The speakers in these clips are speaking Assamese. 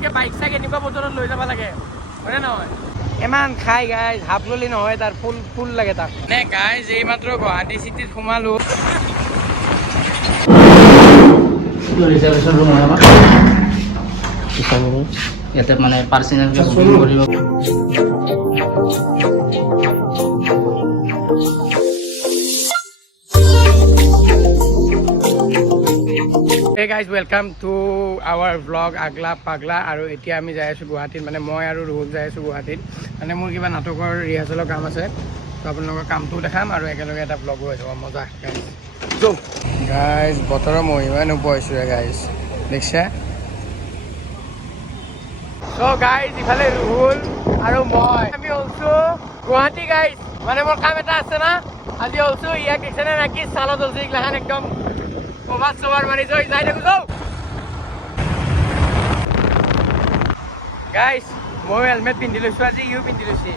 এনকে বাইক চাইক এনেকুৱা বতৰত লৈ যাব লাগে হয়নে নহয় ইমান খাই গাইজ হাফ ললি নহয় তাৰ ফুল ফুল লাগে তাক নে গাইজ এই মাত্ৰ গুৱাহাটী চিটিত সোমালো ৰিজাৰ্ভেশ্যন ৰুম হয় আমাৰ ইয়াতে মানে পাৰ্চনেলকৈ বুকিং কৰিব Hey guys, welcome to our vlog Agla PAGLA আৰু এতিয়া আমি যাই আছো গুৱাহাটীত মানে মই আৰু ৰোহন যাই আছো গুৱাহাটীত মানে মোৰ কিবা নাটকৰ ৰিহাৰ্চেলৰ কাম আছে তো আপোনালোকৰ কামটো দেখাম আৰু একেলগে এটা ব্লগো হৈ যাব মজা গাইজ চ' গাইজ বতৰৰ মহিমা নোপোৱাইছোঁ গাইজ দেখিছা চ' গাইজ ইফালে ৰোহন আৰু মই আমি অলছো গুৱাহাটী গাইজ মানে মোৰ কাম এটা আছে না আজি অলছো ইয়াক দেখিছেনে নাকি চালত অলছো এইগিলাখান একদম কবাত সবার মারি যাই যাই দেখো যাও গাইস মই হেলমেট পিন্ধি লৈছো আজি ইউ পিন্ধি লৈছি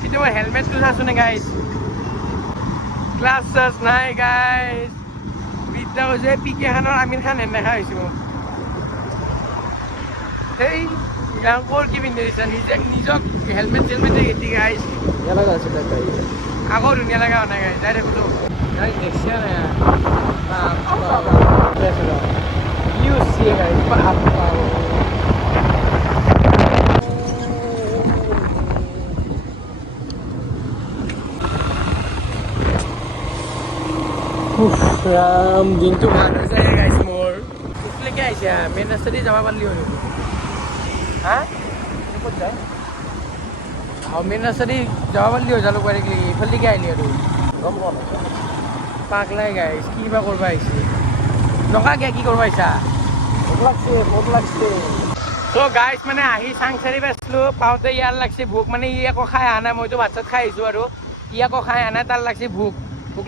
কিন্তু মই হেলমেটটো চাইছো নে গাইস গ্লাছাস নাই গাইস বিদ্যা যে পিকে খানৰ আমিন খান দেখা হৈছো এই গাঁৱৰ কি পিন্ধি দিছা নিজক হেলমেট হেলমেট এটি গাইস ভালো আছে গাইস আগৰ ধুনীয়া লগা নাই গাইস যাই দেখো গাইস দেখছে না You see guys, দিনটো ভাল হৈছে গাইছ মোৰ ইফালে আহিছে মেইন ৰাস্তাদি যাব পাৰিলি হ'ল হা ক'ত যায় মেইন ৰাস্তাদি যাব পাৰিলি হৈ জালুক বাৰী ইফালেদিকে আহিলি আৰু গম পোৱা পাগলাই গাইছ কি বা কৰিব আহিছে নকাকে কি কৰিব আহিছা ভোক লাগছে তো গাইছ মানে আহি চাংচাৰি পাইছিলোঁ পাওঁতে ইয়াৰ লাগছে ভোক মানে ই আকৌ খাই অহা নাই মইতো ভাত চাত খাই আহিছোঁ আৰু ই আকৌ খাই অহা নাই তাৰ লাগছে ভোক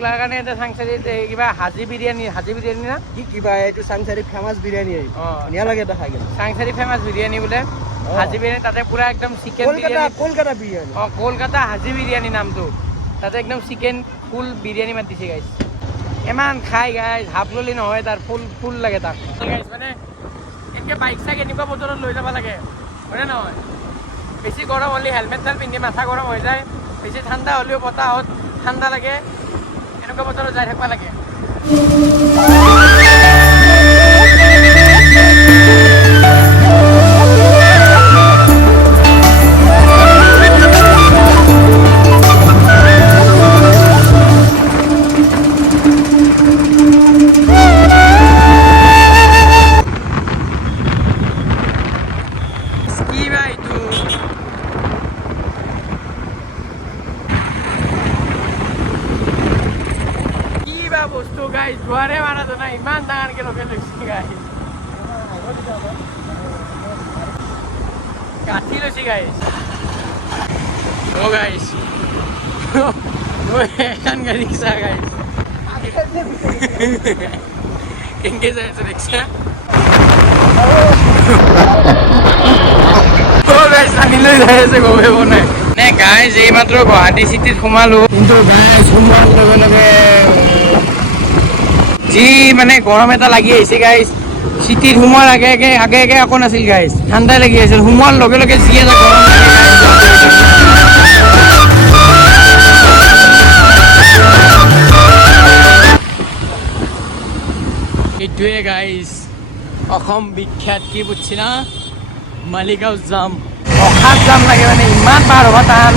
লগাৰ কাৰণে এতিয়া চাংচাৰিত কিবা হাজি বিৰিয়ানী না কি কিবা এইটো চাংচাৰি ফেমাছ বিৰিয়ানী অঁ ধুনীয়া লাগে এটা খাই চাংচাৰি ফেমাছ বিৰিয়ানী বোলে হাজি বিৰিয়ানী তাতে পুৰা একদম চিকেন কলকাতা বিৰিয়ানী অঁ কলকাতা হাজি বিৰিয়ানী নামটো তাতে একদম চিকেন ফুল বিৰিয়ানী মাতিছে গাইছ ইমান খাই গাইছ হাফ ললি নহয় তাৰ ফুল ফুল লাগে তাক গাইছ মানে এনেকৈ বাইক চাইক এনেকুৱা বতৰত লৈ যাব লাগে হয়নে নহয় বেছি গৰম হ'লে হেলমেটডাল পিন্ধি মাথা গৰম হৈ যায় বেছি ঠাণ্ডা হ'লেও বতাহত ঠাণ্ডা লাগে এনেকুৱা বতৰত যাই থাকিব লাগে বস্তু গাইছ দুৱাৰে মাৰাটো নাই ইমান ডাঙৰকৈ লগে লৈছে গাইছ কাঠি লৈছে গাইছ গাইছ এখন গাড়ী ৰিক্সা গাইছ কেনেকৈ যাই আছে ৰিক্সা গাইছ আনি লৈ যাই আছে গমে পোৱা নাই নে গাইছ এই মাত্ৰ গুৱাহাটী চিটিত সোমালো কিন্তু গাইছ সোমোৱাৰ লগে লগে যি মানে গৰম এটা লাগি আহিছে গাইছ চিটিত সোমোৱাৰ আগে আগে একো নাছিল গাইছ ঠাণ্ডাই লাগি আছিল সোমোৱাৰ লগে লগে যি এটা গৰম লাগে এইটোৱে গাইছ অসম বিখ্যাত কি বুজছি না মালিগাঁও জাম অখাত জাম লাগে মানে ইমান পাৰ হ'ব টান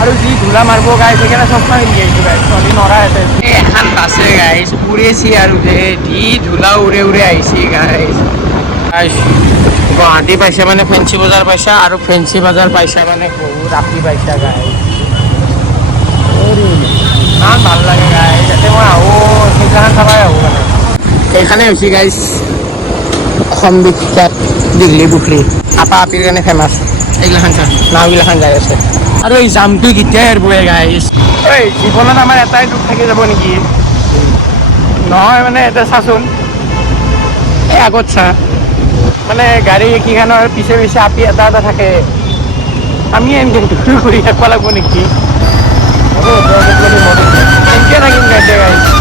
আৰু যি ধূলা মাৰিব গাইছ সেইকাৰণে চশমা পিন্ধি আহিছোঁ গাইছ নহ'লে নৰা আছে এখন বাছে গাইছ উৰেছি আৰু যে যি ধূলা উৰে উৰে আহিছে গাইছ গুৱাহাটী পাইছা মানে ফেঞ্চি বজাৰ পাইছা আৰু ফেঞ্চি বজাৰ পাইছা মানে বহুত ৰাতি পাইছা গাইছ ইমান ভাল লাগে গাইছ যাতে মই আহোঁ সেইগিলাখান চাবাই আহোঁ মানে এইখানে হৈছে গাইছ অসম বিখ্যাত দীঘলী পুখুৰী আপা আপিৰ কাৰণে ফেমাছ এইগিলাখান চা নাওগিলাখান যাই আছে আৰু এই জামটো কেতিয়াই এৰবয়ে গাইছ এই জীৱনত আমাৰ এটাই দুখ থাকি যাব নেকি নহয় মানে এটা চাচোন এই আগত চা মানে গাড়ী কেইখনৰ পিছে পিছে আপি এটা এটা থাকে আমি এনেকৈ দূৰ কৰি থাকিব লাগিব নেকি এনেকৈ থাকিম গাইছে গাইছ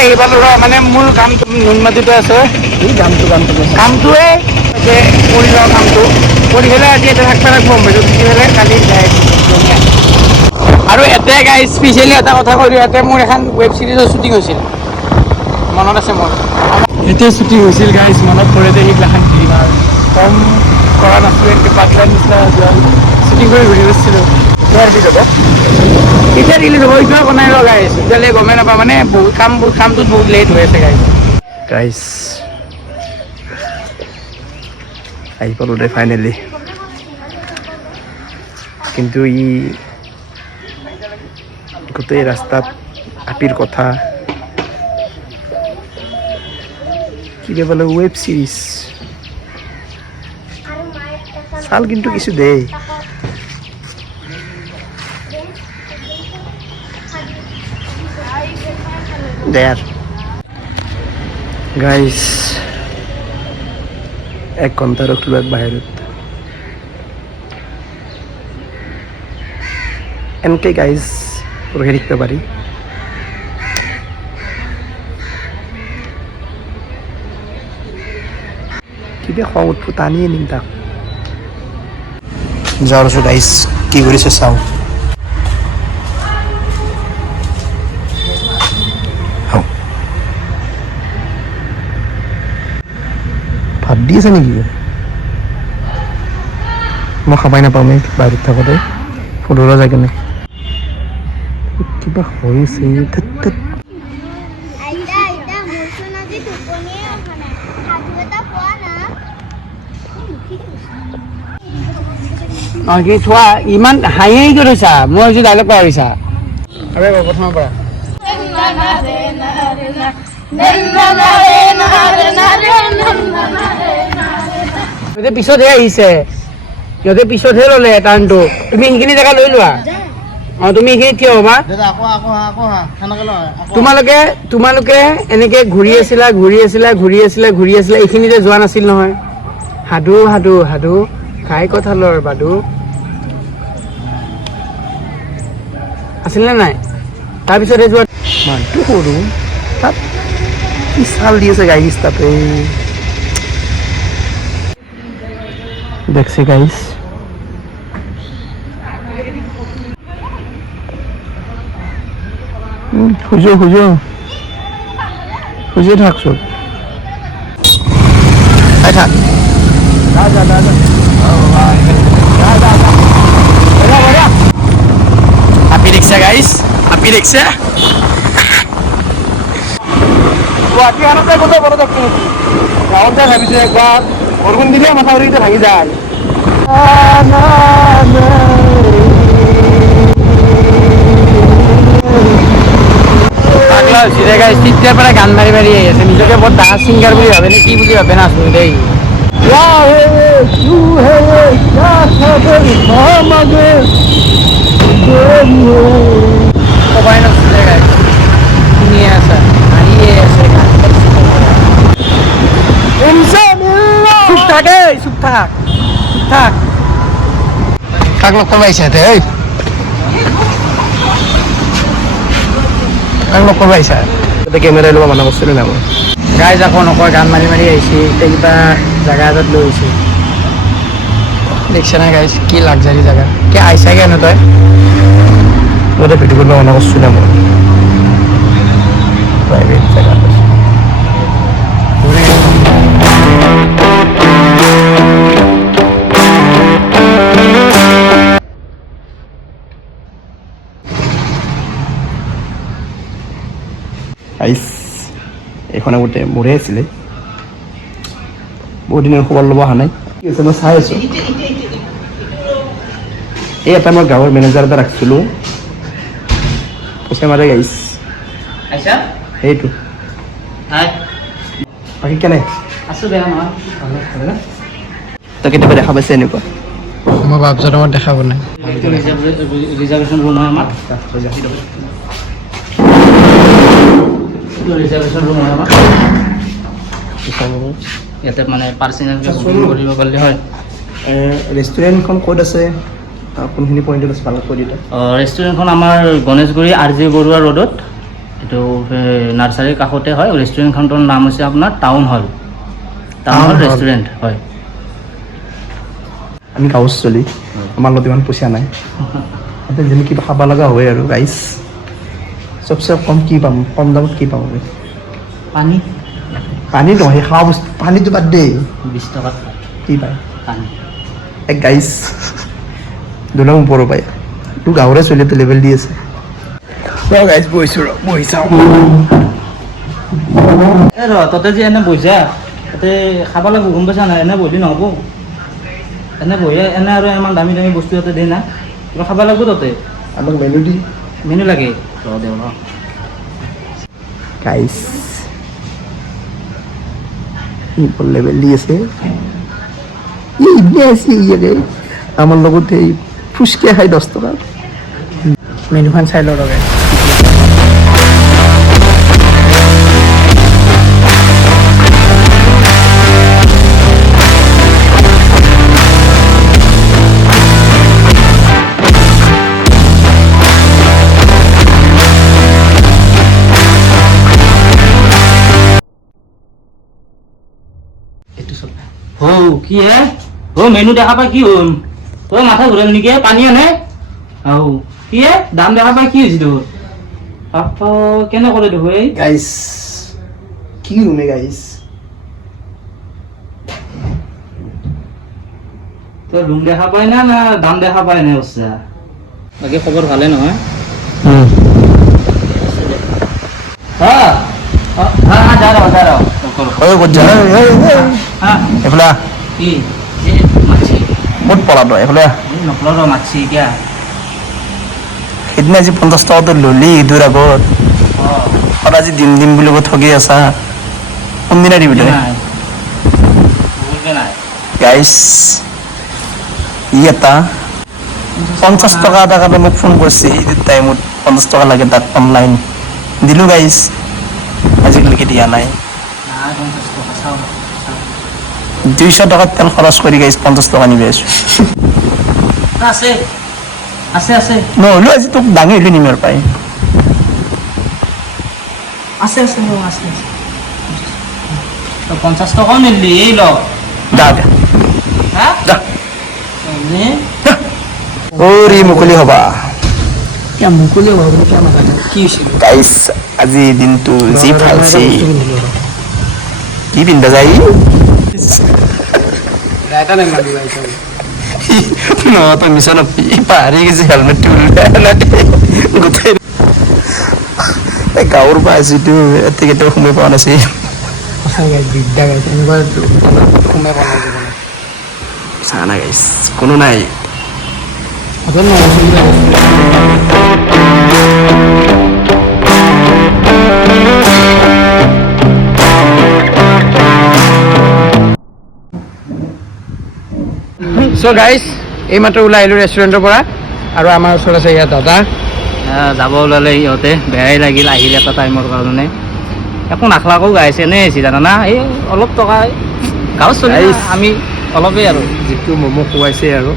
আহি পালোঁ ৰ মানে মোৰ কামটো নুনমাটিতে আছে এই কামটোৱে যে কৰি লওঁ কামটো কৰি পেলাই আজি এটা থাকবা লাগব মোবাইলটো থাকি পেলাই কালি যাই আৰু এতে গাইজ স্পেচিয়েলি এটা কথা কৈ দিওঁ ইয়াতে মোৰ এখন ৱেব ছিৰিজৰ শ্বুটিং হৈছিল মনত আছে মোৰ এতিয়া শ্বুটিং হৈছিল গাইজ মনত পৰে যে সেইগিলাখান ফিল্ম আৰু কম কৰা নাছিলোঁ এনেকৈ পাগলাৰ নিচিনা শ্বুটিং কৰি ঘূৰি গৈছিলোঁ এতিয়া ৰিলিজ হ'ব এইটোৱে বনাই ৰ গাইজ এতিয়ালৈ গমেই নাপাওঁ মানে বহুত কামটোত বহুত লেট হৈ আছে গাইজ আহি পালোঁ দে ফাইনেলি কিন্তু ই গোটেই ৰাস্তাত আপিৰ কথা কিবা বোলে ৱেব ছিৰিজ চাল কিন্তু কিছু দেই দেয়াৰ গাইজ 1 ঘণ্টা ৰখিলোঁ বাহিৰত এনেকৈ গাইজ ৰখি থাকিব পাৰি কিবা খং উঠব টানি আনিম তাক যাওঁ ৰচোন গাইজ কি কৰিছে চাওঁ ভাত দি আছে নেকি মই খাবাই নাপাওঁ মই বাহিৰত থাকোঁতে ফুলৰা যায় কেনে কিবা হৈছে অঁ কি থোৱা ইমান হাঁহি হাঁহি কৰিছা মই আজি ডাইলগ পাহৰিছা আৰু প্ৰথমৰ পৰা সিহঁতে পিছতহে আহিছে সিহঁতে পিছতহে ল'লে টাৰ্ণটো তুমি সেইখিনি জেগা লৈ লোৱা অঁ তুমি এইখিনি থিয় হ'বা তোমালোকে এনেকে ঘূৰি আছিলা এইখিনিতে যোৱা নাছিল নহয় সাধু সাধু সাধু খাই কঁঠালৰ বাদু আছিল নে নাই তাৰপিছতহে যোৱা মানুহটো সৰু তাত কি চাল দি আছে গাইজ তাতে দেখছে গাইজ খুজে থাক চব থাক আপি দেখছে গাইজ আপি দেখছে গুৱাহাটী আনতে গ'লে বড় দেখি গাঁৱত যাই ভাবিছোঁ একবাৰ বৰষুণ দিলে মাথাউৰিতে ভাঙি যায় পাগলা হৈছে ৰে গাইজ তেতিয়াৰ পৰা গান মাৰি মাৰি আহি আছে নিজকে বৰ ডাঙৰ ছিংগাৰ বুলি ভাবে নে কি বুলি ভাবে নাচোন দেই ক'বাই নাছিলে গাইজ শুনিয়ে আছে আহিয়ে আছে চুপ থাক চুপ থাক কাক লগ কৰিব আহিছা ইয়াতে কাক লগ কৰিব আহিছা তাতে কেমেৰা ল'ব মানা কৰিছিলোঁ না মই গাইজ আকৌ নকয় গান মাৰি মাৰি আহিছে এতিয়া কিবা জেগা এটাত লৈ আহিছে দেখিছে নাই গাইজ কি লাগজাৰী জেগা কি আহিছাগে ন তই তাতে ভিডিঅ' কৰিব মানা কৰিছোঁ না মই প্ৰাইভেট জেগা আইচ এইখন আগতে মোৰে আছিলে বহুত দিনৰ খবৰ ল'ব অহা নাই কি হৈছে মই চাই আছোঁ এই এটা মই গাঁৱৰ মেনেজাৰ এটা ৰাখিছিলোঁ পইচা মাৰে গাইছ সেইটো বাকী কেনে আছোঁ বেয়া নহয় তই কেতিয়াবা দেখা পাইছে এনেকুৱা মই বাপজনৰ মত দেখা পোৱা নাই ৰিজাৰ্ভেশ্যন ৰুম হয় আমাৰ ৰিজাৰ্ভেশ্যন ৰুম হয় আমাৰ ইয়াতে মানে পাৰ্চনেলকৈ বুকিং কৰিব পাৰিলে হয় ৰেষ্টুৰেণ্টখন ক'ত আছে কোনখিনি পইণ্টত আছে ভালকৈ কৈ দিলে ৰেষ্টুৰেণ্টখন আমাৰ গণেশগুৰি আৰ জি বৰুৱা ৰোডত এইটো নাৰ্চাৰীৰ কাষতে হয় ৰেষ্টুৰেণ্টখনৰ নাম হৈছে আপোনাৰ টাউন হল ৰেষ্টুৰেণ্ট হয় আমি গাঁৱত চলি আমাৰ লগত ইমান পইচা নাই তাতে যেনে কিবা খাব লগা হয় আৰু গাইছ চবচে কম কি পাম কম দামত কি পাম আমি পানী পানী নহয় খোৱা বস্তু পানীটো বাদ দেই 20 টকাত কি পায় পানী এক গাইছ দুলাম ওপৰৰ পায় তোৰ গাঁৱৰে চলিটো লেভেল দি আছে গাইছ বহিছোঁ বহি চাওঁ এই ৰ ততে যে এনে বহিছা তাতে খাব লাগিব গম পাইছা নাই এনে বহিলে নহ'ব এনে বহি এনে আৰু ইমান দামী দামী বস্তু ইয়াতে দিয়ে না কিবা খাব লাগিব তাতে আমাক মেনু লাগে দেও ন গাইছ লেভেল দি আছে আমাৰ লগত এই ফুচকা খাই 10 টকা মেনুখন চাই লওঁ ৰ'বা কি হে মেনু দেখা পাই কি হ'ল তই মাথা ঘূৰাল নেকি পানী আনে কি হে দাম দেখা পাই কি হৈছে তোৰ কেনে কৰে দেখো এই গাইছ কি ৰুমে গাইছ তই ৰুম দেখা পাই না দাম দেখা পাই নাই বস্তা বাকী খবৰ ভালে নহয় এইফালে কি মাছি ক'ত পলা তই এইফালে নকলৰ মাছি কিয়া সেইদিনা আজি 50 টকাটো ললি ইটোৰ আগত আৰু আজি দিম বুলি কৈ ঠগি আছা কোনদিনা দিবি তই গাইছ এটা 50 টকা এটা কাৰণে মোক ফোন কৰিছে এইটো টাইমত 50 টকা লাগে তাক অনলাইন দিলোঁ গাইছ আজিলৈকে দিয়া নাই 200 টকা তেল খৰচ কৰি গাইছ 50 টকা নিবি আছোঁ আছে আছে আছে নহ'লো আজি তোক দাঙি আহিলোঁ নিমেৰ পাই আছে আছে আছে 50 টকা মিললি এই লগ যা যা অৰি মুকলি হ'বা মুকলি হ'ব কি হৈছিল গাইছ আজি দিনটো যি ফালছি কি পিন্ধা যায় তই মিছা নপি পাহাৰি গৈছে হেলমেটটো গোটেই গাঁৱৰ পৰা আহিছোঁতো ইয়াতে কেতিয়াও সোমাই পোৱা নাছিল চানা গাইছ কোনো নাই চ' গাইছ এইমাত্ৰ ওলাই আহিলোঁ ৰেষ্টুৰেণ্টৰ পৰা আৰু আমাৰ ওচৰত আছে ইয়াত দাদা যাব ওলালে সিহঁতে বেয়াই লাগিল আহিল এটা টাইমৰ কাৰণে একো নাখলাকো গাইছে নে আহিছে জানা এই অলপ টকা গাঁৱত চলি আমি অলপেই আৰু যিটো ম'ম' খুৱাইছে আৰু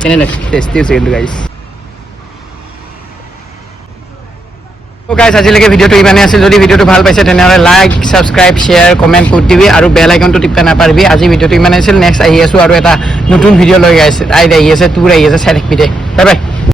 কেনে লাগিছে টেষ্টি হৈছে কিন্তু গাইছ গাইছ আজিলৈকে ভিডিঅ'টো ইমানেই আছিল যদি ভিডিঅ'টো ভাল পাইছে তেনেহ'লে লাইক ছাবস্ক্ৰাইব শ্বেয়াৰ কমেণ্ট কৰি দিবি আৰু বেল আইকনটো টিপা নাপাৰিবি আজি ভিডিঅ'টো ইমানেই আছিল নেক্সট আহি আছোঁ আৰু এটা নতুন ভিডিঅ' লৈ আহি আছে তোৰ আহি আছে চাই থাকিবি দে বাই বাই